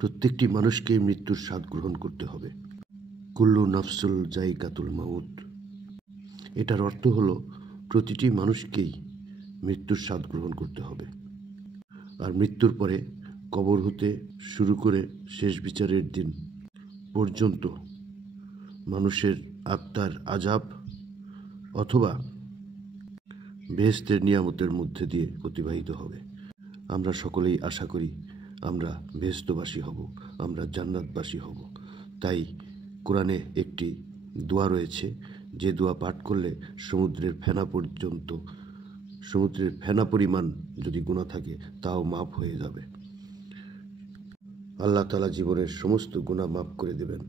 প্রত্যেকটি মানুষকে মৃত্যুর স্বাদ গ্রহণ করতে হবে। কুল্লু নাফসুল জায়গাতুল মাউত, এটার অর্থ হলো প্রতিটি মানুষকেই মৃত্যুর স্বাদ গ্রহণ করতে হবে। আর মৃত্যুর পরে কবর হতে শুরু করে শেষ বিচারের দিন পর্যন্ত মানুষের আত্মার আযাব অথবা বেহেশতের নিয়ামতের মধ্যে দিয়ে অতিবাহিত হবে। আমরা সকলেই আশা করি আমরা বেহেশতবাসী হব, আমরা জান্নাতবাসী হব। তাই কোরআনে একটি দোয়া রয়েছে, যে দোয়া পাঠ করলে সমুদ্রের ফেনা পরিমাণ যদি গুনাহ থাকে তাও মাফ হয়ে যাবে। আল্লাহ তাআলা জীবনের সমস্ত গুনাহ মাফ করে দেবেন।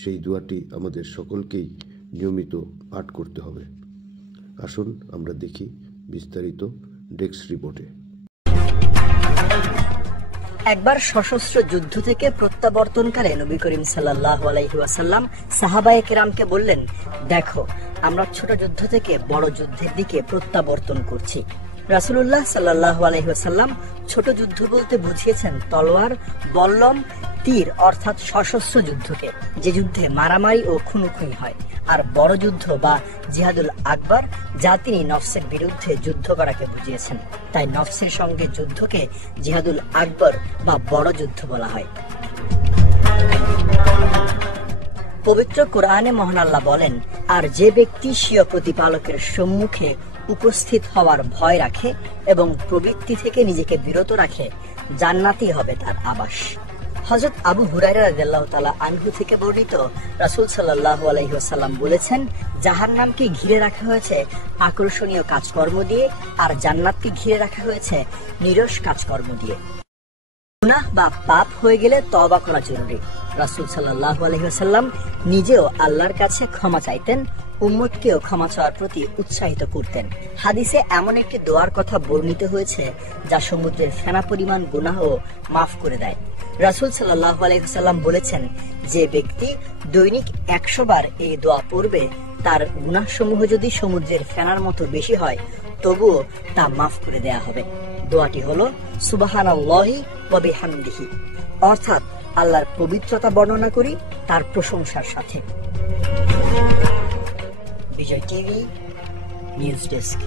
সেই দোয়াটি আমাদের সকলকেই নিয়মিত পাঠ করতে হবে। আসুন আমরা দেখি বিস্তারিত ডেস্ক রিপোর্টে। একবার সশস্ত্র যুদ্ধ থেকে প্রত্যাবর্তনকালে নবী করিম সাল্লাল্লাহু আলাইহি ওয়াসাল্লাম সাহাবায়ে কেরামকে বললেন, দেখো আমরা ছোট যুদ্ধ থেকে বড় যুদ্ধের দিকে প্রত্যাবর্তন করছি। রাসূলুল্লাহ সাল্লাল্লাহু আলাইহি ওয়াসাল্লাম ছোট যুদ্ধ বলতে বুঝিয়েছেন তলোয়ার, বল্লম, তীর অর্থাৎ সশস্ত্র যুদ্ধকে, যে যুদ্ধে মারামারি ও খুনোখুনি হয়। আর বড় যুদ্ধ বা জিহাদুল আকবর, যা তিনি নফসের বিরুদ্ধে যুদ্ধ করাকে বুঝিয়েছেন। তাই নফসের সঙ্গে যুদ্ধকে জিহাদুল আকবর বা বড় যুদ্ধ বলা হয়। পবিত্র কোরআনে মহান আল্লাহ বলেন, আর যে ব্যক্তি স্বীয় প্রতিপালকের সম্মুখে উপস্থিত হওয়ার ভয় রাখে এবং প্রবৃত্তি থেকে নিজেকে বিরত রাখে, জান্নাতই হবে তার আবাস। হযরত আবু হুরায়রা রাদিয়াল্লাহু তাআলা আনহু থেকে বর্ণিত, রাসূল সাল্লাল্লাহু আলাইহি ওয়াসাল্লাম বলেছেন, জাহান্নামকে ঘিরে রাখা হয়েছে আকর্ষণীয় কাজকর্ম দিয়ে, আর জান্নাতকে ঘিরে রাখা হয়েছে নিরস কাজকর্ম দিয়ে। গুনাহ বা পাপ হয়ে গেলে তওবা করা জরুরি। রাসূল সাল্লাল্লাহু আলাইহি ওয়াসাল্লাম নিজেও আল্লাহর কাছে ক্ষমা চাইতেন, উম্মতকেও ক্ষমা চাওয়ার প্রতি উৎসাহিত করতেন। হাদিসে এমন একটি দোয়ার কথা বর্ণিত হয়েছে যা সমুদ্রের ফেনা পরিমাণ গুনাহ মাফ করে দেয়। রাসূল সাল্লাল্লাহু আলাইহি ওয়াসাল্লাম বলেছেন, যে ব্যক্তি দৈনিক 100 বার এই দোয়া পড়বে, তার গুনাহসমূহ যদি সমুদ্রের ফেনার মতো বেশি হয়, তবুও তা মাফ করে দেয়া হবে। দোয়াটি হলো সুবহানাল্লাহি ওয়া বিহামদিহি, অর্থাৎ আল্লাহর পবিত্রতা বর্ণনা করি তার প্রশংসার সাথে। বিজয় টিভি নিউজ ডেস্ক।